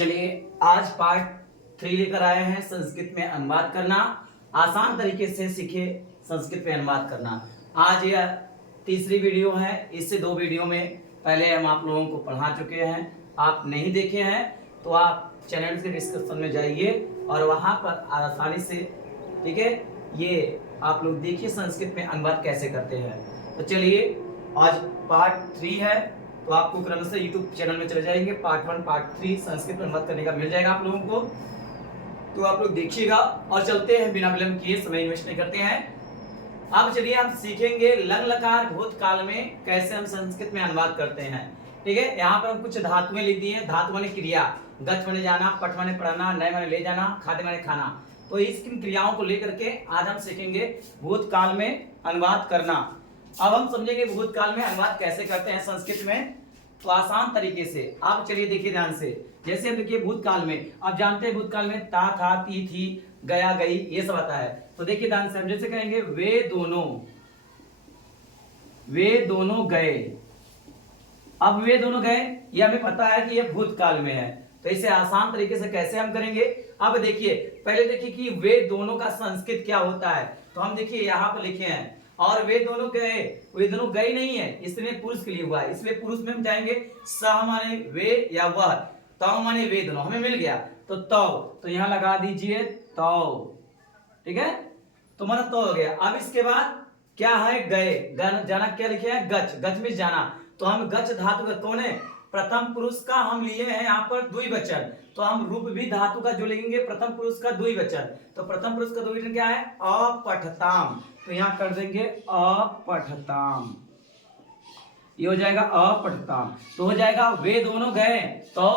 चलिए आज पार्ट 3 लेकर आए हैं संस्कृत में अनुवाद करना। आसान तरीके से सीखे संस्कृत में अनुवाद करना। आज यह तीसरी वीडियो है। इससे 2 वीडियो में पहले हम आप लोगों को पढ़ा चुके हैं। आप नहीं देखे हैं तो आप चैनल के डिस्क्रिप्शन में जाइए और वहां पर आसानी से, ठीक है, ये आप लोग देखिए संस्कृत में अनुवाद कैसे करते हैं। तो चलिए आज पार्ट 3 है, तो आपको क्रमशः YouTube चैनल में चले जाएंगे। पार्ट 1 पार्ट 3 संस्कृत में अनुवाद करने का मिल जाएगा आप लोगों को, तो आप लोग देखिएगा। और चलते हैं, बिना विलंब किए, समय इन्वेस्ट नहीं करते हैं। अब चलिए हम सीखेंगे लंग लकार भूतकाल में कैसे हम संस्कृत में अनुवाद करते हैं। ठीक है, यहाँ पर हम कुछ धातुएं लिख दी हैं। धातु माने क्रिया, गच माने जाना, पट माने पढ़ना, नय माने ले जाना, खाद्य माने खाना। तो इन क्रियाओं को लेकर के आज हम सीखेंगे भूतकाल में अनुवाद करना। अब हम समझेंगे भूतकाल में अनुवाद कैसे करते हैं संस्कृत में, तो आसान तरीके से। आप चलिए देखिए ध्यान से। जैसे हम देखिए भूतकाल में, आप जानते हैं भूतकाल में ता था, ती थी, गया गई, ये सब आता है। तो देखिए ध्यान से, हम जैसे कहेंगे वे दोनों गए। अब वे दोनों गए, ये हमें पता है कि ये भूतकाल में है। तो इसे आसान तरीके से कैसे हम करेंगे, अब देखिए। पहले देखिए कि वे दोनों का संस्कृत क्या होता है। तो हम देखिए यहाँ पर लिखे हैं, और वे दोनों गए नहीं है, इसमें पुरुष के लिए हुआ है, इसलिए पुरुष में हम जाएंगे सह माने वे या वह, तव माने वे दोनों, हमें मिल गया। तो तव, तो यहाँ लगा दीजिए तव, ठीक है, तो हमारा तव हो गया। अब इसके बाद क्या है, गए, जाना क्या लिखे हैं, गच, गच में जाना। तो हम गच धातु का कौन है, प्रथम पुरुष का हम लिए हैं यहाँ पर द्विवचन। तो हम रूप भी धातु का जो लेंगे प्रथम पुरुष का द्विवचन। तो प्रथम पुरुष का द्विवचन क्या है, अपठताम। तो यहाँ कर देंगे अपठताम, ये हो जाएगा अपठताम। तो हो जाएगा वे दोनों गए तो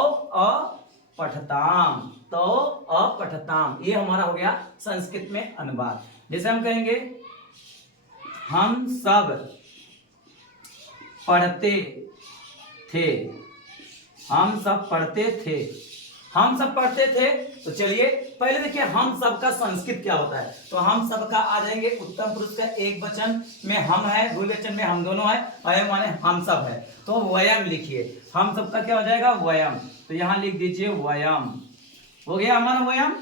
अपठताम, तो अपठताम। ये हमारा हो गया संस्कृत में अनुवाद। जैसे हम कहेंगे हम सब पढ़ते थे, हम सब पढ़ते थे, हम सब पढ़ते थे। तो चलिए पहले देखिए हम सब का संस्कृत क्या होता है। तो हम सब का आ जाएंगे उत्तम पुरुष का एक वचन में हम है, द्विवचन में हम दोनों है, अयम माने हम सब है। तो वयम लिखिए, हम सब का क्या हो जाएगा, वयम। तो यहाँ लिख दीजिए वयम, हो गया हमारा वयम।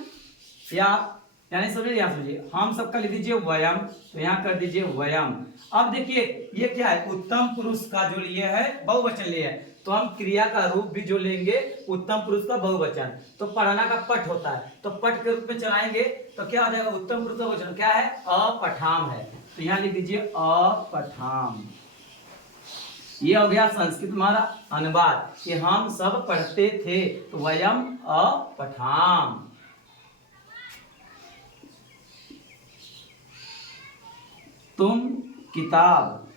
या यानी समझिए, यहाँ समझिए, हम सबका लिख दीजिए वयम, तो यहाँ कर दीजिए वयम। अब देखिए ये क्या है, उत्तम पुरुष का जो लिए है बहुवचन लिए है, तो हम क्रिया का रूप भी जो लेंगे उत्तम पुरुष का बहुवचन। तो पढ़ना का पठ होता है, तो पठ के रूप में चलाएंगे तो क्या हो जाएगा, उत्तम पुरुष का बहुवचन क्या है, अपठाम है। तो यहाँ लिख दीजिए अपठाम। ये हो गया संस्कृत हमारा अनुवाद कि हम सब पढ़ते थे, तो वयम अपठाम। तुम किताब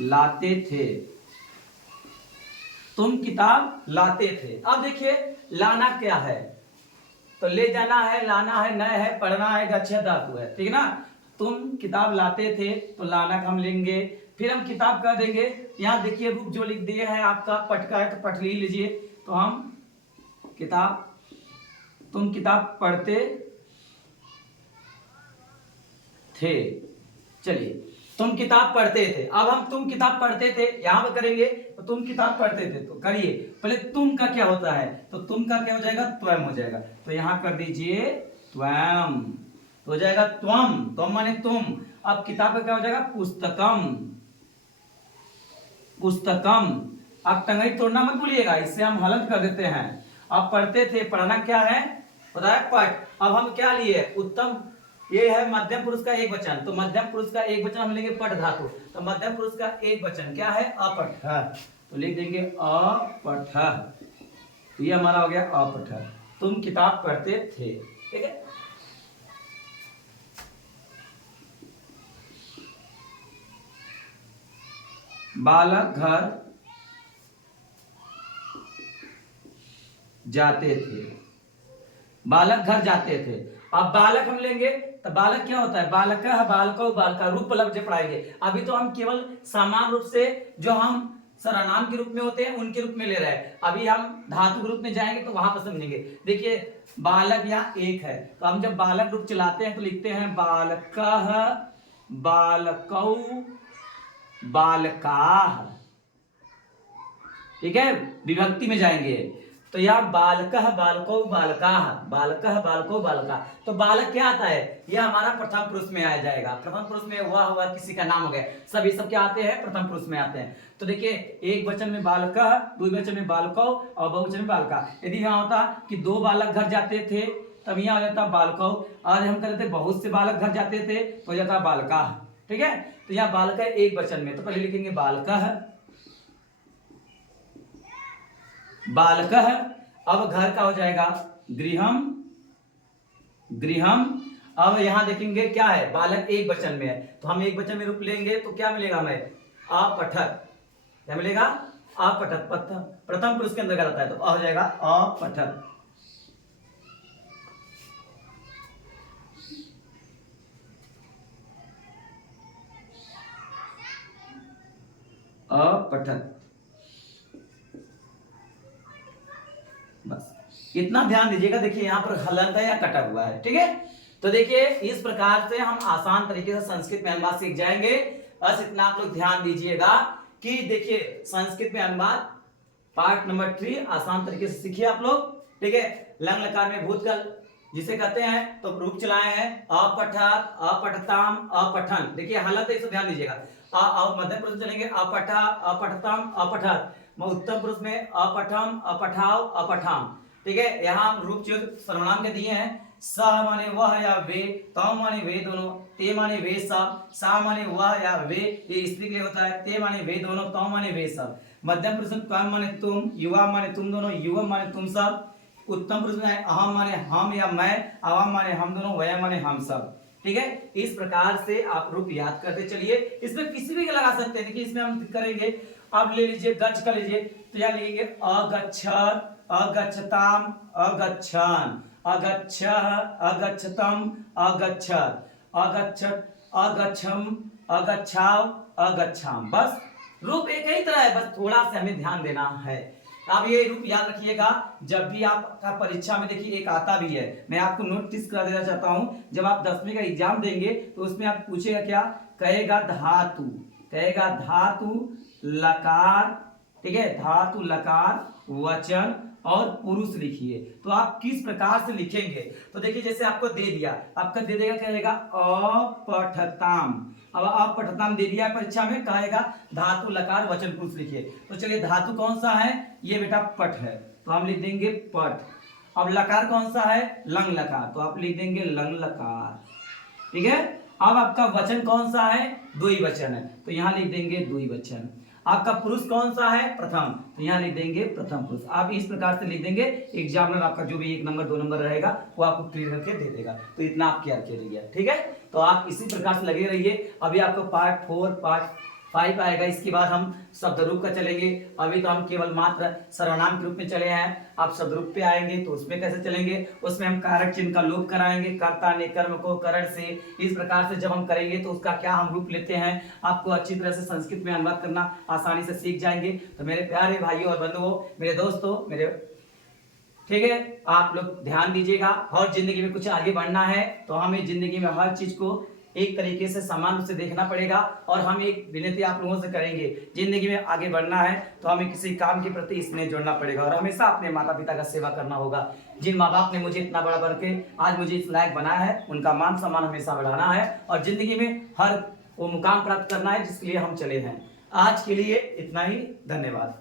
लाते थे, तुम किताब लाते थे। अब देखिए लाना क्या है, तो ले जाना है, लाना है, नय है, पढ़ना है, गच्छ धातु है, ठीक है ना। तुम किताब लाते थे, तो लाना का हम लेंगे, फिर हम किताब कर देंगे। यहाँ देखिए रूप जो लिख दिए हैं आपका पट का है, तो पट ले लीजिए। तो हम किताब, तुम किताब पढ़ते थे। चलिए तुम किताब पढ़ते थे। अब हम तुम किताब पढ़ते थे यहां पर करेंगे, तो तुम किताब पढ़ते थे, तो करिए पहले तुम का क्या होता है, तो तुम का क्या हो जाएगा, त्वम हो जाएगा। तो यहां कर दीजिए त्वम, तो हो जाएगा त्वम, त्वम माने तुम। अब किताब का क्या हो जाएगा, पुस्तकम, पुस्तकम। अब टंगाई तोड़ना मत भूलिएगा, इससे हम हलंत कर देते हैं। अब पढ़ते थे, पढ़ना क्या है, पता है पठ। अब हम क्या लिए, उत्तम, ये है मध्यम पुरुष का एक वचन, तो मध्यम पुरुष का एक वचन हम लेंगे पठ धातु। तो मध्यम पुरुष का एक वचन क्या है, अपठ, तो लिख देंगे अपठ। तो ये हमारा हो गया अपठ, तुम किताब पढ़ते थे, ठीक है। बालक घर जाते थे, बालक घर जाते थे। अब बालक हम लेंगे, तो बालक क्या होता है, बालक बालको बालका, रूप लफ्ज पढ़ाएंगे। अभी तो हम केवल सामान्य रूप से जो हम सर्वनाम के रूप में होते हैं उनके रूप में ले रहे हैं। अभी हम धातु के रूप में जाएंगे तो वहां पर समझेंगे। देखिए बालक यहाँ एक है, तो हम जब बालक रूप चलाते हैं तो लिखते हैं बालकः, बालकौ, बालकाः, ठीक है, विभक्ति में जाएंगे। तो यहाँ बालकः बालकौ बालकाः, बालकः बालकौ बालकाः, तो बालक क्या आता है, यह हमारा प्रथम पुरुष में आ जाएगा। प्रथम पुरुष में हुआ किसी का नाम हो गया, सभी सब क्या आते हैं, प्रथम पुरुष में आते हैं। तो देखिए एक वचन में बालकः, द्विवचन में बालकौ और बहुवचन में बालका। यदि यहाँ होता कि दो बालक घर जाते थे तब यहाँ आ जाता बालकौ, और हम कहते थे बहुत से बालक घर जाते थे तो जाता बालकाः। ठीक है, तो यहाँ बालक है एक वचन में, तो पहले लिखेंगे बालकः, बालकः। अब घर का हो जाएगा गृहम, गृहम। अब यहां देखेंगे क्या है, बालक एक वचन में है, तो हम एक वचन में रूप लेंगे तो क्या मिलेगा हमें, अपठक। क्या मिलेगा, अपठक। प्रथम पुरुष के अंदर आता है तो हो जाएगा अपठक, अपठक। बस इतना ध्यान दीजिएगा। देखिए यहाँ पर हलंत है या कटा हुआ है, ठीक है। तो देखिए इस प्रकार से हम आसान तरीके से संस्कृत में अनुवाद सीख जाएंगे। बस इतना आप लोग ध्यान दीजिएगा कि देखिए संस्कृत में अनुवाद पार्ट नंबर 3 आसान तरीके से सीखिए आप लोग, ठीक है। लंग लकार में भूतकाल जिसे कहते हैं तो रूप चलाए हैं अपठत, अपठताम, अपठन। देखिए हालत है, ध्यान दीजिएगा। मध्य पुरुष चलेंगे अपठा, अपठतम, अपठत। उत्तम पुरुष में अपठम, अपठाव, अपठाम। ठीक है, यहाँ रूप जो सर्वनाम के दिए हैं, स माने वह या वे, तौ माने वे दोनों, ते माने वे सब, सा माने वह या वे, ये स्त्री के लिए होता है, ते माने वे दोनों, तौ माने वे सब। मध्यम पुरुष में त्वम माने तुम, युवा माने तुम दोनों, युवम माने तुम सब। उत्तम पुरुष में अहम माने हम या मैं, अवम माने हम दोनों, वयम माने हम सब। ठीक है, इस प्रकार से आप रूप याद करते चलिए। इसमें किसी भी लगा सकते हैं। देखिए इसमें हम करेंगे, अब ले लीजिए गच्छ का लीजिए, तो यहाँ लिखेंगे अगच्छत, अगच्छताम, अगच्छन, अगच्छ, अगच्छतम, अगच्छत, अगच्छत, अगच्छम, अगच्छाव, अगच्छाम। बस रूप एक ही तरह है, बस थोड़ा सा हमें ध्यान देना है। अब ये रूप याद रखिएगा, जब भी आपका परीक्षा में देखिए एक आता भी है, मैं आपको नोटिस करा देना चाहता हूं, जब आप 10वीं का एग्जाम देंगे तो उसमें आप पूछेगा क्या, कहेगा धातु, कहेगा धातु लकार, ठीक है, धातु लकार वचन और पुरुष लिखिए। तो आप किस प्रकार से लिखेंगे, तो देखिए जैसे आपको दे दिया, आपका दे देगा कहेगा अपठताम। अब अपठताम दे दिया परीक्षा में, कहेगा धातु लकार वचन पुरुष लिखिए। तो चलिए धातु कौन सा है, ये बेटा पट है, तो हम लिख देंगे पट। अब लकार कौन सा है, लंग लकार, तो आप लिख देंगे लंग लकार। ठीक है, अब आपका वचन कौन सा है, द्विवचन है, तो यहाँ लिख देंगे द्विवचन। आपका पुरुष कौन सा है, प्रथम, तो यहाँ लिख देंगे प्रथम पुरुष। आप इस प्रकार से लिख देंगे, एग्जामिनर आपका जो भी 1 नंबर 2 नंबर रहेगा वो आपको क्लियर करके दे देगा। तो इतना आप क्या रहिए, ठीक है। तो आप इसी प्रकार से लगे रहिए। अभी आपको पार्ट 4 पार्ट 5 आएगा, इसके बाद हम शब्द रूप का चलेंगे। अभी तो हम केवल मात्र सर्वनाम के रूप में चले हैं, आप शब्द रूप पे आएंगे तो उसमें कैसे चलेंगे, उसमें हम कारक चिन्ह का लोप कराएंगे, कर्ता ने कर्म को करण से। इस प्रकार से जब हम करेंगे तो उसका क्या हम रूप लेते हैं, आपको अच्छी तरह से संस्कृत में अनुवाद करना आसानी से सीख जाएंगे। तो मेरे प्यारे भाइयों और बंधुओं, मेरे दोस्तों, मेरे, ठीक है, आप लोग ध्यान दीजिएगा। और जिंदगी में कुछ आगे बढ़ना है तो हमें जिंदगी में हर चीज को एक तरीके से समान रूप से देखना पड़ेगा। और हम एक विनती आप लोगों से करेंगे, जिंदगी में आगे बढ़ना है तो हमें किसी काम के प्रति स्नेह जोड़ना पड़ेगा और हमेशा अपने माता पिता का सेवा करना होगा। जिन माँ बाप ने मुझे इतना बड़ा करके आज मुझे इस लायक बनाया है, उनका मान सम्मान हमेशा बढ़ाना है और जिंदगी में हर वो मुकाम प्राप्त करना है जिसके लिए हम चले हैं। आज के लिए इतना ही, धन्यवाद।